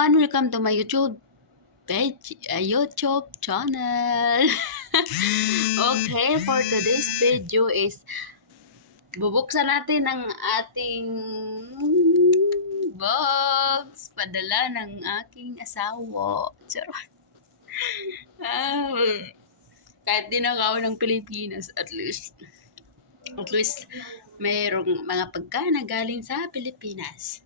everyone! Welcome to my YouTube channel. Okay, for today's video is bubuksan natin ang ating box. Padala ng aking asawa. Charot. Kahit di nakaw ng Pilipinas, at least mayroong mga pagkain na galing sa Pilipinas.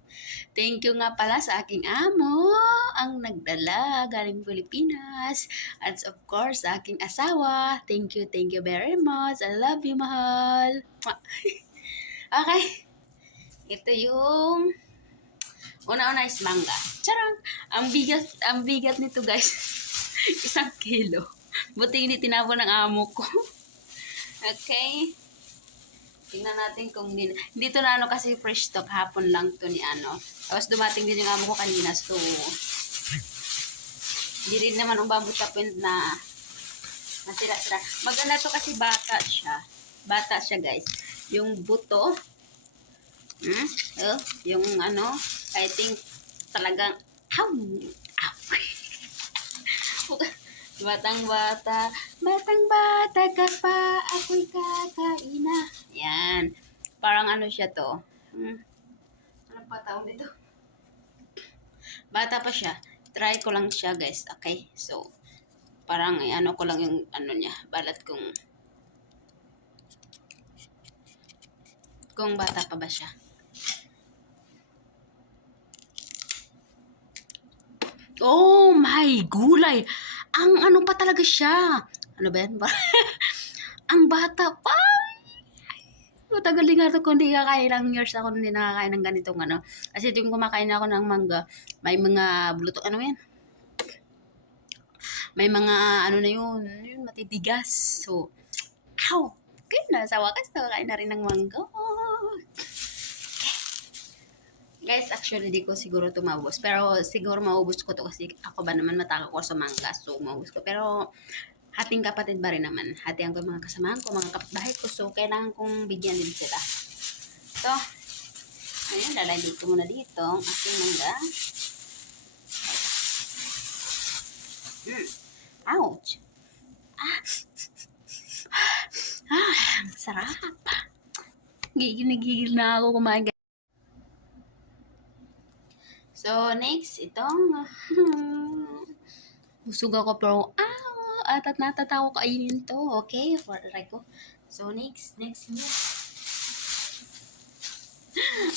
Thank you nga pala sa aking amo, ang nagdala galing Pilipinas. At of course, sa aking asawa. Thank you very much. I love you, mahal. Okay. Ito yung una-una is mangga. Charang! Ang bigat nito, guys. 1 kilo. Buti hindi tinapon ng amo ko. Okay. Tingnan natin kung dito na kasi fresh stock, hapon lang to ni ano. Tapos dumating din yung amo ko kanina, so hindi rin naman umabot sa point na masira-sira. Maganda to kasi bata siya. Bata siya, guys. Yung buto, yung ano, I think talagang Batang-bata ka pa, ako'y kakaina. Yan. Parang ano siya to. Anong pa tawag dito? Bata pa siya. Try ko lang siya, guys. Okay? So, parang ano ko lang yung ano niya. Balat kung bata pa ba siya. Oh my gulay! Ang ano pa talaga siya. Ano ba yan? Ang bata pa. Matagal din nga ito kung hindi kakain ng years ako hindi nakakain ng ganitong ano. Kasi ito yung kumakain ako ng mangga. May mga bluto, ano yan? May mga ano na yun matitigas. So, okay na. Sa wakas, nakakain na rin ng mangga. Guys, actually, di ko siguro ito maubos. Pero siguro maubos ko to kasi ako ba naman mataka ko sa mangga. So, maubos ko. Pero, hating kapatid ba rin naman. Hatihan ko yung mga kasamahan ko, mga kapitbahay ko. So, kailangan kong bigyan din sila. So, ayun, lalagay ko muna dito ang aking mangga. Ouch! Ang sarap! Gigil na ako kumain. So, next, itong busog ako pero at natatawa kainin to. Okay, for try ko. So, next.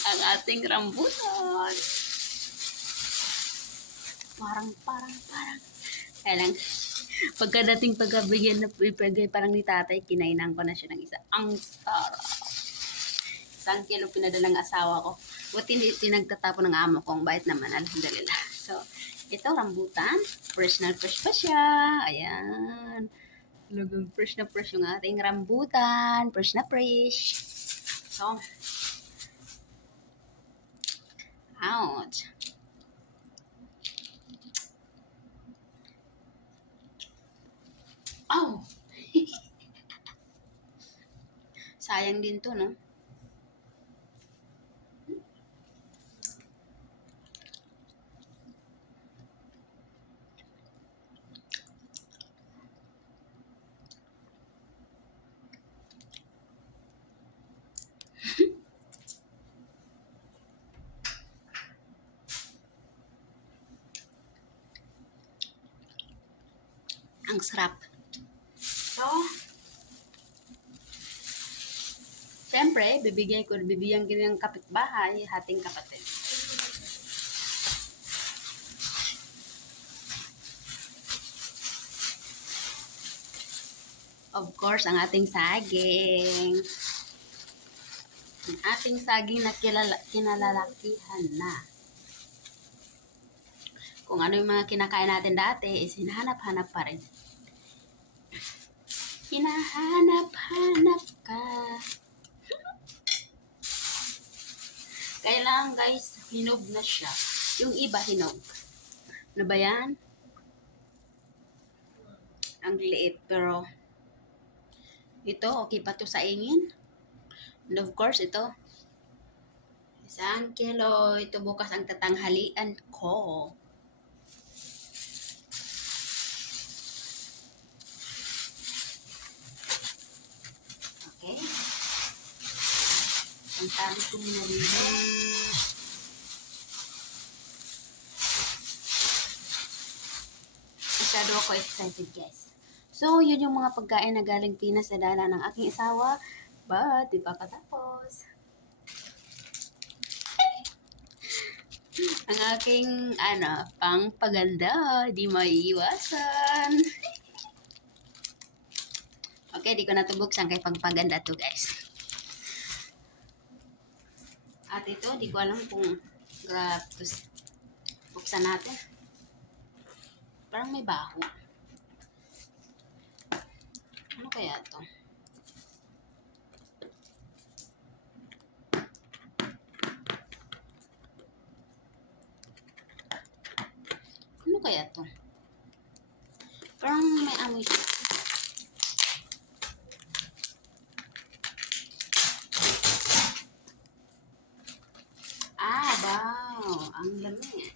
Ang ating rambutan. Parang. Kaya lang, pagkabigyan na ipagay parang ni tatay, kinainan ko na siya ng isa. Ang sarap. 1 kilo pinadalang asawa ko. Buti hindi pinagtatapo ng amo ko. Ang bait naman, alhamdulillah. So, ito, rambutan. Fresh na fresh pa siya. Ayan. Talagang fresh na fresh yung ating rambutan. Fresh na fresh. So, ouch. Oh! Sayang din to, no? Ang sarap. So, siyempre, bibigyan ko ng kapitbahay, hating kapatid. Of course, ang ating saging. Ang ating saging na kinalalakihan na. Kung ano yung mga kinakain natin dati, is hinahanap-hanap pa rin. Hinahanap-hanap ka. Kailangan, guys, hinog na siya. Yung iba, hinog. Ano ba yan? Ang liit, pero ito, okay pa to sa ingin. And of course, ito. 1 kilo. Ito bukas ang tatanghalian ko. Ang tabi ko na rin. Masyado ako excited, guys. So, yun yung mga pagkain na galing Pinas sa dala ng aking asawa. But, di pa katapos. Ang aking, pangpaganda, di maiiwasan. Okay, di ko natubuksan kay pagpaganda to, guys. At ito, di ko alam kung buksan natin. Parang may baho. Ano kaya to? Ano kaya to? Parang may amoy siya. Wow! Ang lami.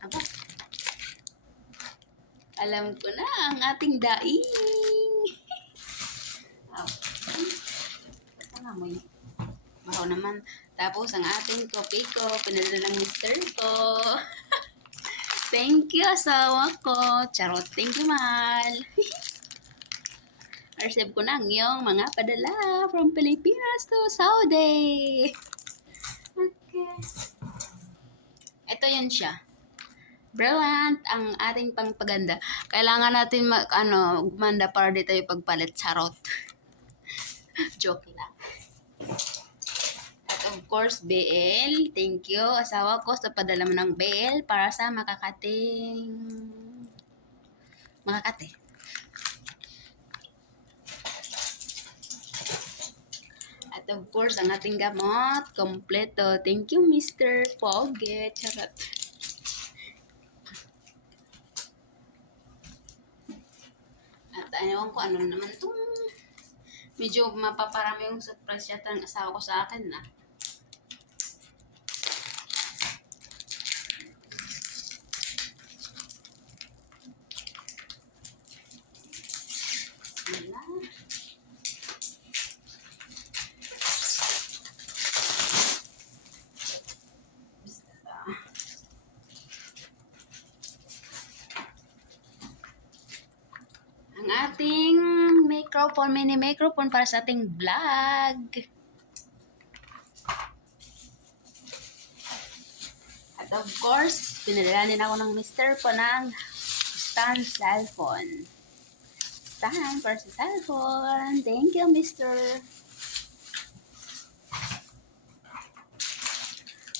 Aba. Alam ko na ang ating daing. Wow. Ang amoy. Baho naman. Tapos ang ating kopi ko, pinadala ng mister ko. Thank you, asawa ko. Charot, thank you, mahal. Receive ko na ang iyong mga padala from Pilipinas to Saudi. Okay. Ito yun siya. Brilliant ang ating pangpaganda. Kailangan natin gumanda para di tayo pagpalit. Charot. Joke lang. At of course, BL. Thank you, asawa ko, sa padala mo ng BL para sa Makakate. At of course, ang ating gamot, kompleto. Thank you, Mr. Poget. Charot. At ayaw ko, ano naman itong medyo mapaparami yung surprise yata ng asawa ko sa akin na. Bismillah. Ang ating mini microphone para sa ating vlog. At of course, pinadala din ako ng mister ko ng stand cellphone. Stand para sa cellphone. Thank you, mister.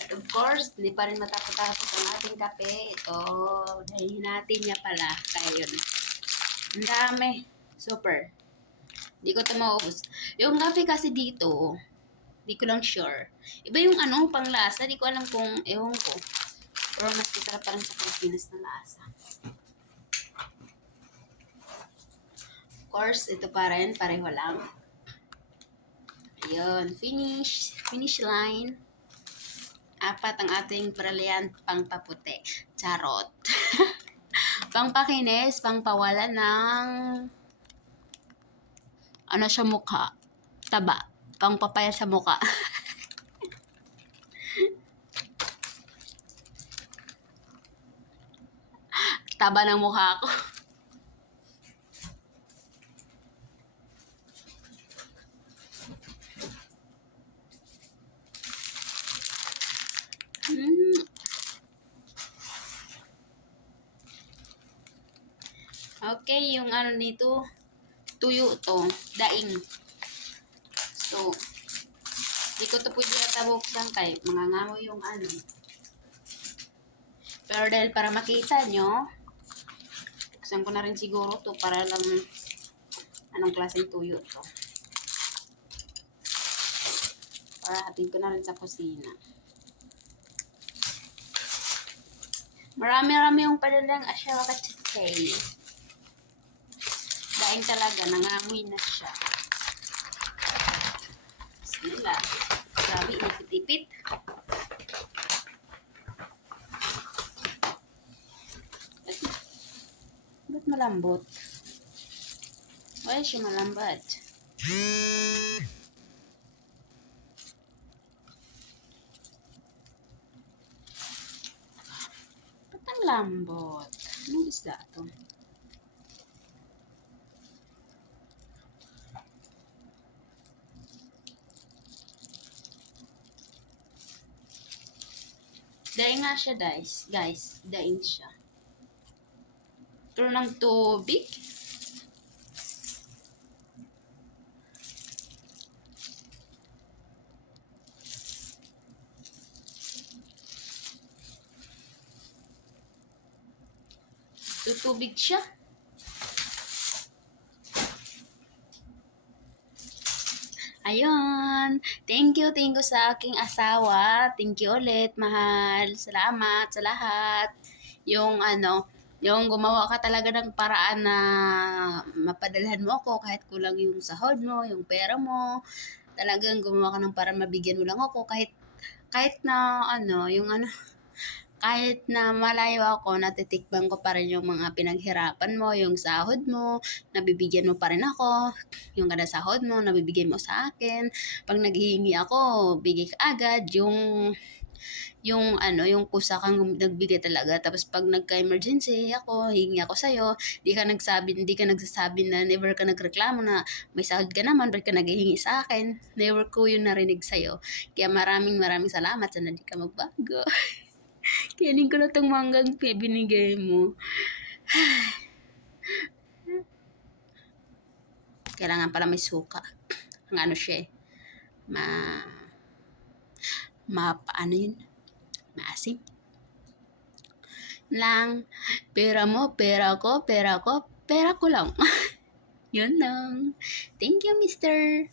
At of course, hindi pa rin matapos-tapos ang ating kape. Ito, dahil natin niya pala. Kaya yun. Ang dami. Super. Hindi ko ito maubos. Yung kape kasi dito, hindi ko lang sure. Iba yung panglasa. Hindi ko alam kung, ewan ko. Pero mas masarap pa rin sa Pilipinas na lasa. Of course, ito pa rin. Pareho lang. Ayun. Finish line. 4 ang ating brilliant pangpaputi. Charot. Pangpakinis, pangpawala ng sa mukha. Taba. Pangpapaya sa mukha. Taba ng mukha ko. Okay, yung dito, tuyo to, daing. So, di ko to pwede yata buksan kay mangangamoy yung Pero dahil para makita nyo, buksan ko na rin siguro to para lang anong klaseng tuyo to. Para hatid ko na rin sa kusina. Marami-rami yung padalang asyawa kachitay. Daing talaga, nangangoy na siya. Bismillah. Grabe, inipit-ipit. Ba't malambot? Why siya malambot? lambot. Anong isda to? Daing nga siya, guys. Guys, daing siya. Pero ng tubig. Tutubig siya. Ayun. Thank you sa aking asawa. Thank you ulit, mahal. Salamat sa lahat. Yung gumawa ka talaga ng paraan na mapadalhan mo ako kahit kulang yung sahod mo, yung pera mo. Talagang gumawa ka ng paraan mabigyan mo lang ako kahit na kahit na malayo ako, natitikban ko pa rin yung mga pinaghirapan mo, yung sahod mo, nabibigyan mo pa rin ako, yung kada sahod mo, nabibigyan mo sa akin. Pag naghihingi ako, bigay ka agad, yung kusa kang nagbigay talaga. Tapos pag nagka-emergency ako, hingi ako sa'yo, di ka nagsasabi na never ka nagreklamo na may sahod ka naman, ba't ka naghihingi sa akin? Never ko yun narinig sa'yo. Kaya maraming salamat sana di ka magbago. Kainin ko na tong manggang binigay mo. Kailangan pala may suka. Ang siya eh. Paano yun? Maasim. Lang. Pera mo, pera ko, pera ko lang. Yun lang. Thank you, mister.